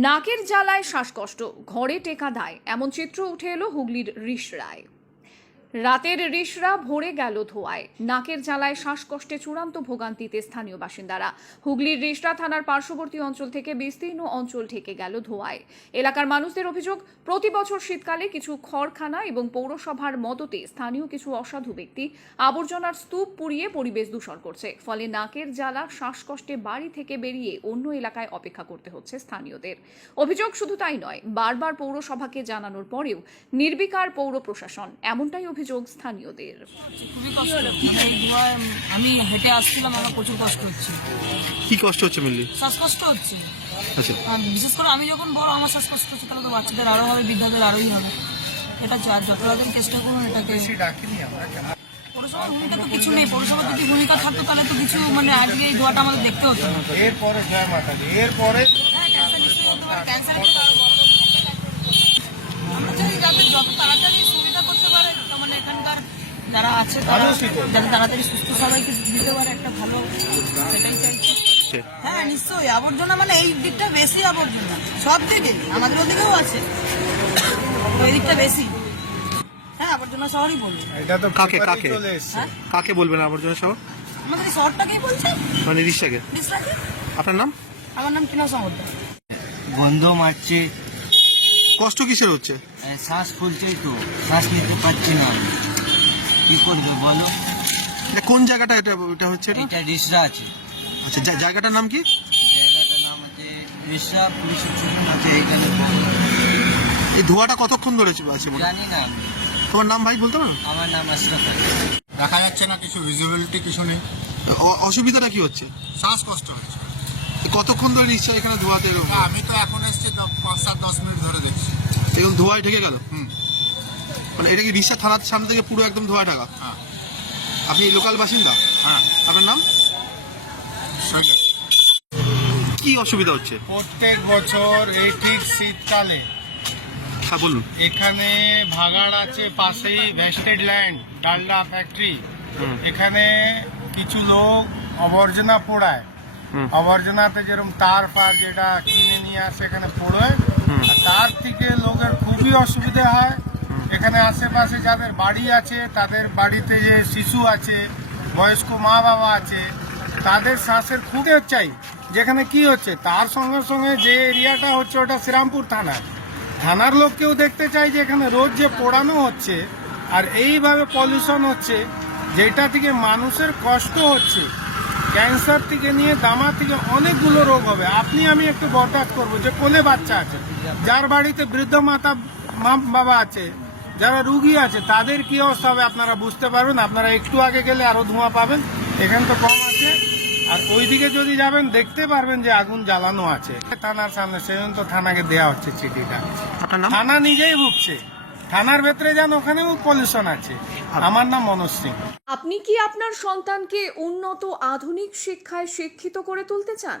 নাকের জ্বালায় শ্বাসকষ্ট ঘরে টেকা দায় এমন চিত্র উঠে এলো হুগলির রিসরায় রাতের রিসরা ভরে গেল ধোয়ায়। নাকের জ্বালায় শ্বাসকষ্টে চূড়ান্ত ভোগান্তিতে স্থানীয় বাসিন্দারা। হুগলির রিসরা থানার পার্শ্ববর্তী অঞ্চল থেকে বিস্তীর্ণ অঞ্চল ঢেকে গেল ধোঁয়ায়। এলাকার মানুষদের অভিযোগ, প্রতি বছর শীতকালে কিছু খড়খানা এবং পৌরসভার মদতে স্থানীয় কিছু অসাধু ব্যক্তি আবর্জনার স্তূপ পুড়িয়ে পরিবেশ দূষণ করছে। ফলে নাকের জ্বালা শ্বাসকষ্টে বাড়ি থেকে বেরিয়ে অন্য এলাকায় অপেক্ষা করতে হচ্ছে স্থানীয়দের। অভিযোগ শুধু তাই নয়, বারবার পৌরসভাকে জানানোর পরেও নির্বিকার পৌর প্রশাসন এমনটাই অভিযোগ স্থানীয়দের। খুবই কষ্ট এই ধোঁয়ায় আমি হেঁটে আসছিলাম আমার প্রচুর কষ্ট হচ্ছে। কি কষ্ট হচ্ছে মেনলি শ্বাসকষ্ট হচ্ছে। আচ্ছা। বিশেষ করে আমি যখন বড় আমার শ্বাসকষ্ট হচ্ছে তাহলে তো বাচ্চাদের আরও হবে বৃদ্ধাদের আরোই হবে। এটা যা- যত তাড়াতাড়ি চেষ্টা করুন এটাকে। পৌরসভার ভূমিকা তো কিছু নেই পৌরসভার যদি ভূমিকা থাকতো তাহলে তো কিছু মানে আজকে এই ধোঁয়াটা আমাদের দেখতে হতো না। এরপরে এরপরে হ্যাঁ ক্যান্সার নিশ্চয়ই হতে পারে ক্যান্সারের তো আরও বড় রোগ। আমরা চাই যাতে যত তাড়াতাড়ি সুবিধা করতে পারে তো মানে এখানকার যারা আছে তারা যাতে তাড়াতাড়ি সুস্থ সবাইকে দিতে পারে একটা ভালো সেটাই চাইছি। হ্যাঁ নিশ্চয়ই আবর্জনা মানে এই দিকটা বেশি আবর্জনা সব দিকে আমাদের ওদিকেও আছে। এই দিকটা বেশি। হ্যাঁ আবর্জনা শহরই বলব এটা তো কাকে, কাকে? হ্যাঁ? কাকে বলবেন আবর্জনা সহ আমাদের এই শহরটাকেই বলছে মানে বিশ্রাকে আপনার নাম? আমার নাম কিনা সমর্থ গন্ধ মারছে কষ্ট কিসের হচ্ছে? শ্বাস ফুলছেই তো শ্বাস নিতে পারছি না। কি করবে বলো? এটা কোন জায়গাটা এটা এটা হচ্ছে এটা? এটা রিসরা আছে। আচ্ছা জা- জায়গাটার নাম কি? জায়গাটার নাম আছে রিসরা পুলিশ স্টেশন আছে এইখানে এই ধোঁয়াটা কতক্ষণ ধরে আছে মনে জানি না আমি। তোমার নাম ভাই বলতে পারো আমার নাম আশরাফ আলী। দেখা যাচ্ছে না কিছু ভিজিবিলিটি কিছু নেই। অ- অসুবিধাটা কি হচ্ছে? শ্বাসকষ্ট হচ্ছে। কতক্ষণ ধরে নিশ্চয়ই এখানে ধোঁয়াতে এরকম? হ্যাঁ, আমি তো এখন এসছি দ- পাঁচ সাত দশ মিনিট ধরে দেখছি। এরকম ধোঁয়ায় ঢেকে গেল। হুম। মানে এটা কি রিক্সা থানার সামনে থেকে পুরো একদম ধোঁয়া ঢাকা। হ্যাঁ। আপনি লোকাল বাসিন্দা? হ্যাঁ। আপনার নাম। কি অসুবিধা হচ্ছে? প্রত্যেক বছর এই ঠিক শীতকালে হ্যাঁ বলুন। এখানে ভাগাড় আছে পাশেই ভেস্টেড ল্যান্ড ডালডা ফ্যাক্টরি এখানে কিছু লোক আবর্জনা পোড়ায়। আবর্জনাতে যেরকম তার ফার যেটা কিনে নিয়ে আসে এখানে পোড়ায়। আর তার থেকে লোকের খুবই অসুবিধা হয়। এখানে আশেপাশে যাদের বাড়ি আছে, তাদের বাড়িতে যে শিশু আছে, বয়স্ক মা বাবা আছে, তাদের শ্বাসের খুবই চাই। যেখানে কি হচ্ছে, তার সঙ্গে সঙ্গে যে এরিয়াটা হচ্ছে ওটা শ্রীরামপুর থানা। থানার লোককেও দেখতে চাই যে এখানে রোজ যে পোড়ানো হচ্ছে আর এইভাবে পলিউশন হচ্ছে, যেটা থেকে মানুষের কষ্ট হচ্ছে। ক্যান্সার থেকে নিয়ে দামা থেকে অনেকগুলো রোগ হবে। আপনি, আমি একটু বরদাস্ত করব যে কোলে বাচ্চা আছে? যার বাড়িতে বৃদ্ধ মাতা, মা বাবা আছে যারা রুগী আছে তাদের কি অবস্থা হবে আপনারা বুঝতে পারবেন। আপনারা একটু আগে গেলে আরও ধোঁয়া পাবেন। এখানে তো কম আছে। আর ওইদিকে যদি যাবেন দেখতে পারবেন যে আগুন জ্বালানো আছে। থানার সামনে সেজন্য তো থানাকে দেওয়া হচ্ছে চিঠিটা। থানা নিজেই ভুগছে। থানার ভেতরে যান ওখানেও পলিউশন আছে। আমার নাম মনোজ সিং। আপনি কি আপনার সন্তানকে উন্নত আধুনিক শিক্ষায় শিক্ষিত করে তুলতে চান?